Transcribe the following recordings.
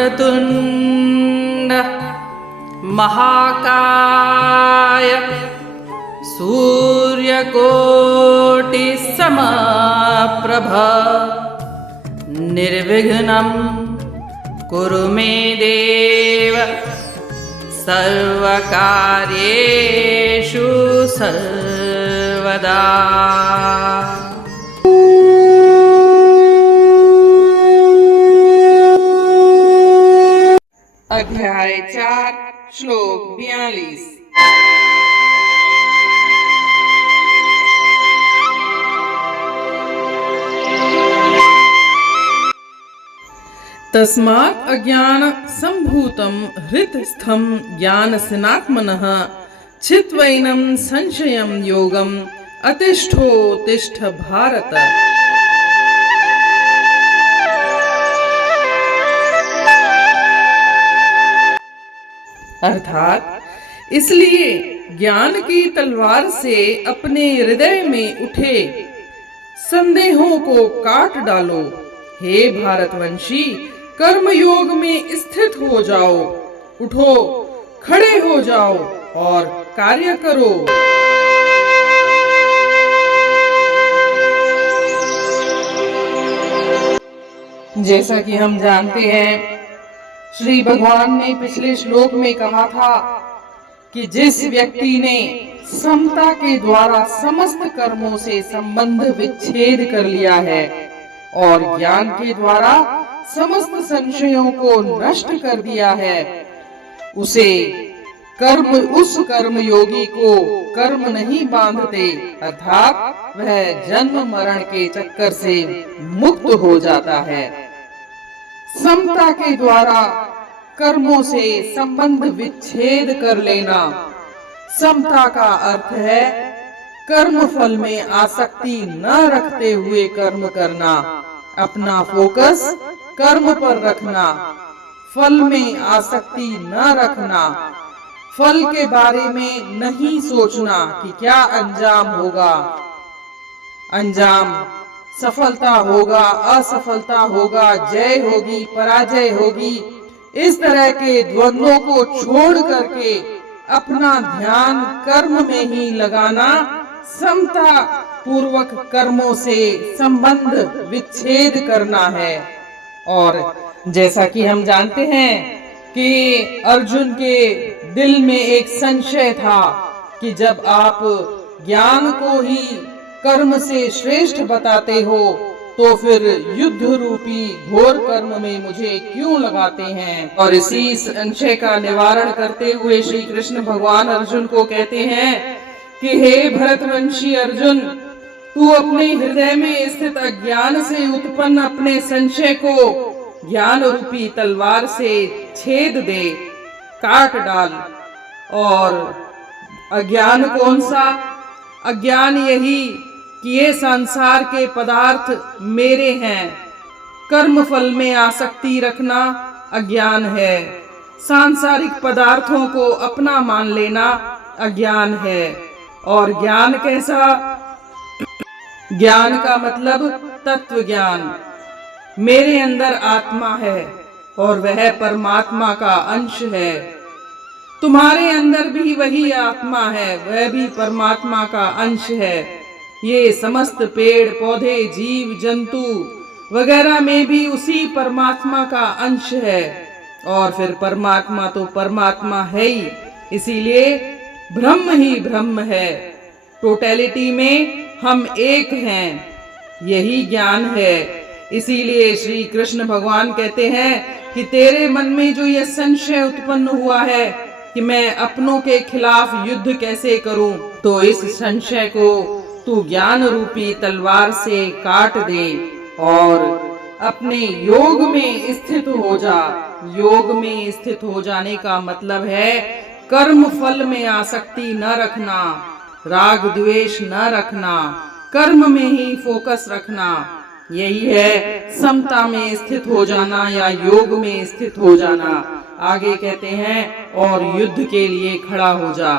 वक्रतुण्ड महाकाय सूर्यकोटिसमप्रभ निर्विघ्नं कुरु मे देव सर्वकार्येषु सर्वदा। अध्याय 4 श्लोक 42। तस्मात् अज्ञान संभूतं हृतस्थं ज्ञानसिनात्मनः छित्त्वैनं संशयं योगम् अतिष्ठोत्तिष्ठ भारत। अर्थात इसलिए ज्ञान की तलवार से अपने हृदय में उठे संदेहों को काट डालो। हे भारतवंशी, कर्म योग में स्थित हो जाओ, उठो, खड़े हो जाओ और कार्य करो। जैसा कि हम जानते हैं, श्री भगवान ने पिछले श्लोक में कहा था कि जिस व्यक्ति ने समता के द्वारा समस्त कर्मों से संबंध विच्छेद कर लिया है और ज्ञान के द्वारा समस्त संशयों को नष्ट कर दिया है, उस कर्म योगी को कर्म नहीं बांधते, अर्थात वह जन्म मरण के चक्कर से मुक्त हो जाता है। समता के द्वारा कर्मों से संबंध विच्छेद कर लेना। समता का अर्थ है कर्म फल में आसक्ति न रखते हुए कर्म करना, अपना फोकस कर्म पर रखना, फल में आसक्ति न रखना, फल के बारे में नहीं सोचना कि क्या अंजाम होगा, अंजाम सफलता होगा, असफलता होगा, जय होगी, पराजय होगी। इस तरह के द्वंद्वों को छोड़ करके अपना ध्यान कर्म में ही लगाना, समता पूर्वक कर्मों से संबंध विच्छेद करना है। और जैसा कि हम जानते हैं कि अर्जुन के दिल में एक संशय था कि जब आप ज्ञान को ही कर्म से श्रेष्ठ बताते हो तो फिर युद्ध रूपी घोर कर्म में मुझे क्यों लगाते हैं। और इसी संशय का निवारण करते हुए श्री कृष्ण भगवान अर्जुन को कहते हैं कि हे भरतवंशी अर्जुन, तू अपने हृदय में स्थित अज्ञान से उत्पन्न अपने संशय को ज्ञान रूपी तलवार से छेद दे, काट डाल। और अज्ञान कौन सा? अज्ञान यही कि ये संसार के पदार्थ मेरे हैं। कर्म फल में आसक्ति रखना अज्ञान है। सांसारिक पदार्थों को अपना मान लेना अज्ञान है। और ज्ञान कैसा? ज्ञान का मतलब तत्व ज्ञान। मेरे अंदर आत्मा है और वह परमात्मा का अंश है। तुम्हारे अंदर भी वही आत्मा है, वह भी परमात्मा का अंश है। ये समस्त पेड़ पौधे जीव जंतु वगैरह में भी उसी परमात्मा का अंश है। और फिर परमात्मा तो परमात्मा है ही, इसीलिए ब्रह्म ही ब्रह्म है। टोटलिटी में हम एक हैं, यही ज्ञान है। इसीलिए श्री कृष्ण भगवान कहते हैं कि तेरे मन में जो यह संशय उत्पन्न हुआ है कि मैं अपनों के खिलाफ युद्ध कैसे करूं, तो इस संशय को तू ज्ञान रूपी तलवार से काट दे और अपने योग में स्थित हो जा। योग में स्थित हो जाने का मतलब है कर्म फल में आसक्ति न रखना, राग द्वेष न रखना, कर्म में ही फोकस रखना। यही है समता में स्थित हो जाना या योग में स्थित हो जाना। आगे कहते हैं और युद्ध के लिए खड़ा हो जा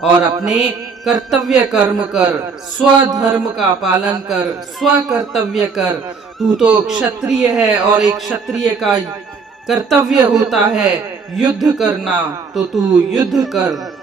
और अपने कर्तव्य कर्म कर, स्वधर्म का पालन कर, स्व कर्तव्य कर। तू तो क्षत्रिय है और एक क्षत्रिय का कर्तव्य होता है युद्ध करना, तो तू युद्ध कर।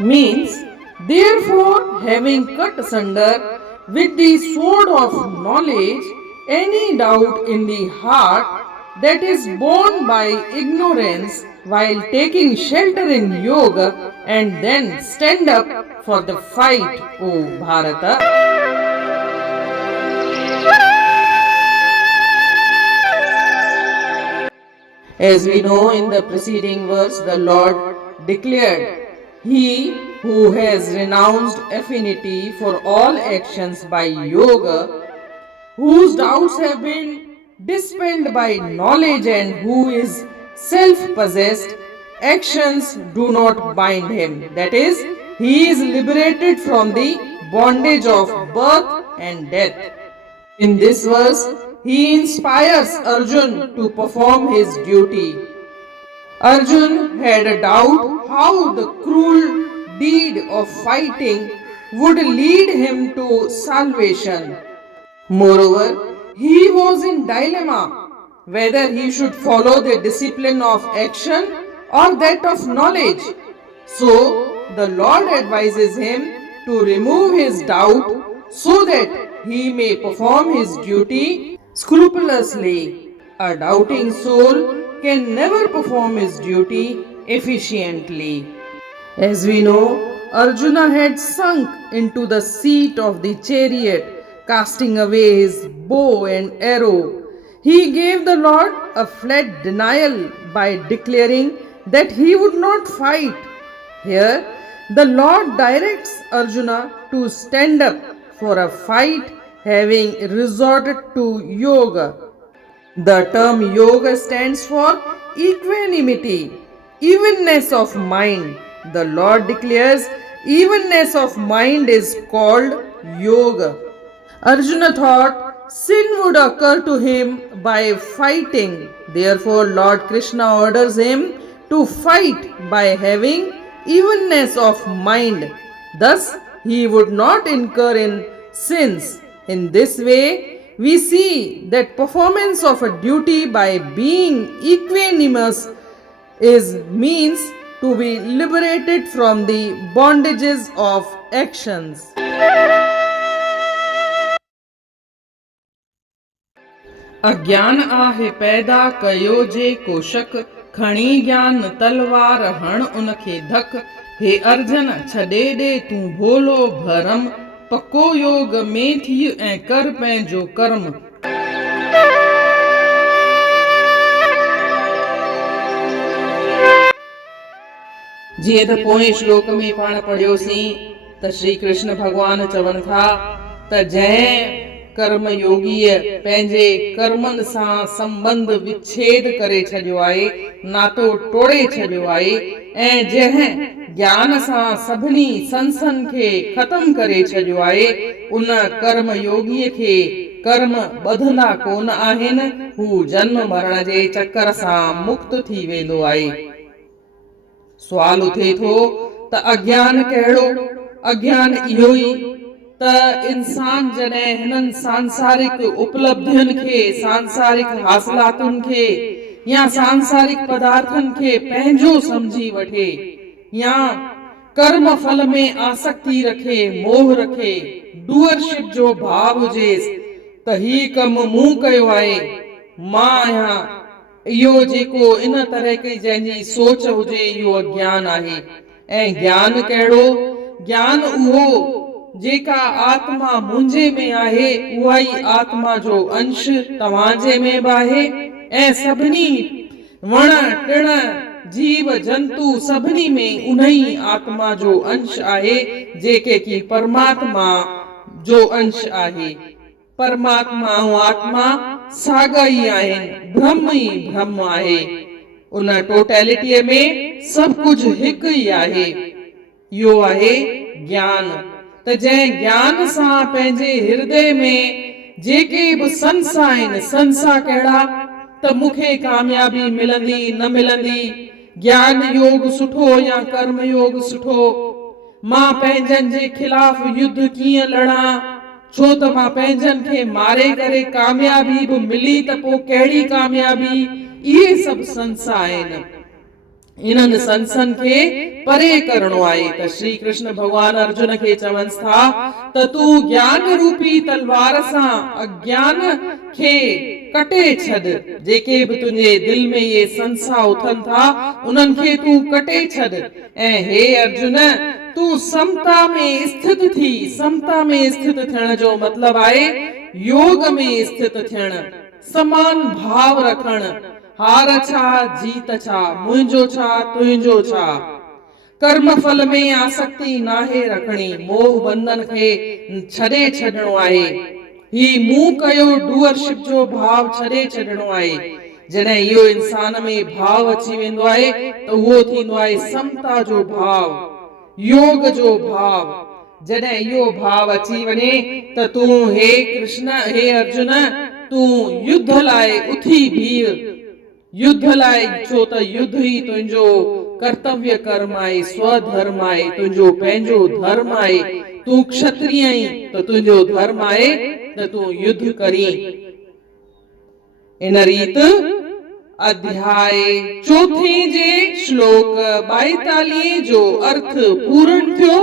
Means, therefore, having cut asunder with the sword of knowledge any doubt in the heart that is born by ignorance, while taking shelter in yoga, and then stand up for the fight, O Bharata. As we know in the preceding verse, the Lord declared, "He who has renounced affinity for all actions by yoga, whose doubts have been dispelled by knowledge, and who is self-possessed, actions do not bind him." That is, he is liberated from the bondage of birth and death. In this verse, he inspires Arjun to perform his duty. Arjun had a doubt how the cruel deed of fighting would lead him to salvation. Moreover, he was in dilemma whether he should follow the discipline of action or that of knowledge. So, the Lord advises him to remove his doubt so that he may perform his duty scrupulously. A doubting soul can never perform his duty efficiently. As we know, Arjuna had sunk into the seat of the chariot, casting away his bow and arrow. He gave the Lord a flat denial by declaring that he would not fight. Here, the Lord directs Arjuna to stand up for a fight, having resorted to yoga. The term yoga stands for equanimity, evenness of mind. The Lord declares evenness of mind is called yoga. Arjuna thought sin would occur to him by fighting. Therefore, Lord Krishna orders him to fight by having evenness of mind. Thus, he would not incur in sins. In this way, we see that performance of a duty by being equanimous is means to be liberated from the bondages of actions. अज्ञान आहे पैदा कयो जे कोशक, खणी ज्ञान तलवार हण उनखे धक। हे अर्जन छॾे ॾे तूं भोलो भरम, पको योग में थी ऐं कर पंहिंजो कर्म। जीअं त पोएं श्लोक में पाण पढ़ियोसीं त श्री कृष्ण भगवान चवनि था त जंहिं कर्म योगीअ पंहिंजे कर्मनि सां संबंध विच्छेद करे छॾियो आहे, नातो टोड़े छॾियो आहे, ऐं जंहिं ज्ञान सां सभिनी संसन खे ख़तम करे छॾियो आहे, उन कर्म योगीअ खे कर्म ॿधंदा कोन आहिनि। हू जन्म मरण जे चकर सां मुक्त थी वेंदो आहे। सवाल उथे थो त अज्ञान कहिड़ो? अज्ञान इहो ई त इंसान जॾहिं हिननि सांसारिक उपलब्धियुनि खे, सांसारिक हासिलातुनि खे या सांसारिक पदार्थनि खे पंहिंजो समझी वठे, या कर्म फल में आसक्ति रखे, मोह रखे, डूअरशिप जो भाव हुजेसि त ही कम मूं कयो आहे, मां आहियां, इहो जेको इन तरह की जंहिंजी सोच हुजे, इहो अज्ञान आहे। ऐं ज्ञान कहिड़ो? ज्ञान उहो जेका आत्मा मुंहिंजे में आहे, उहा ई आत्मा जो अंश तव्हांजे में बि आहे, ऐं सभिनी वण टिण जीव जंतु सभिनी में उन्ही आत्मा जो अंश आहे, जेके की परमात्मा जो अंश आहे। परमात्मा ऐं आत्मा साॻा ई आहिनि, ब्रह्म ई ब्रह्म आहे। उन टोटैलिटीअ में सभु कुझु हिकु ई आहे। इहो आहे ज्ञान। त जंहिं ज्ञान सां पंहिंजे हृदय में जेके बि संसा आहिनि, संसा कहिड़ा त मूंखे कामयाबी मिलंदी न मिलंदी, ज्ञान योग सुठो या कर्म योग सुठो, मां पंहिंजनि जे खिलाफ युद्ध कीअं लड़ा, छो त मां पंहिंजनि खे मारे करे कामयाबी बि मिली त पोइ कहिड़ी कामयाबी। इहे सभु संसा आहिनि, इन्हनि संसनि खे परे करणो आहे। त श्री कृष्ण भगवान अर्जुन खे चवनि था त तूं ज्ञान रूपी तलवार सां अज्ञान खे कटे छॾ। जेके बि तुंहिंजे दिल में ये संसा उथनि था उन्हनि खे तूं कटे छॾ। ऐं हे अर्जुन, तूं समता में स्थित थी। समता में स्थित थियण जो मतलब आहे योग में स्थित थियण, समान भाव रखण। हार छा जीत छा, मुंहिंजो छा तुंहिंजो छा। कर्म फल में आसक्ति नाहे रखणी, मोह बंधन खे छॾे छॾणो आहे। ही मूं कयो डूअरशिप जो भाव छॾे छॾणो आहे। जॾहिं इहो इंसान में भाव अची वेंदो आहे त उहो थींदो आहे समता जो भाव, योग जो भाव। जॾहिं इहो भाव अची वञे त तूं हे कृष्ण, हे अर्जुन, तूं युद्ध लाइ उथी बीह। युद्ध लाइ, छो त युद्ध ही तुंहिंजो कर्तव्य कर्म आहे, स्वधर्म आहे, तुंहिंजो पंहिंजो धर्म आहे। तूं क्षत्रिय आहीं त तुंहिंजो धर्म आहे त तूं युद्ध करीं। इन रीत अध्याय 4 जे श्लोक 42 जो अर्थ पूर्ण थियो।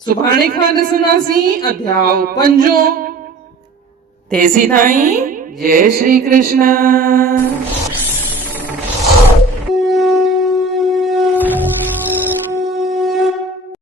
सुभाणे खां ॾिसंदासीं अध्याय 5। तेसी ताईं जय श्री कृष्ण।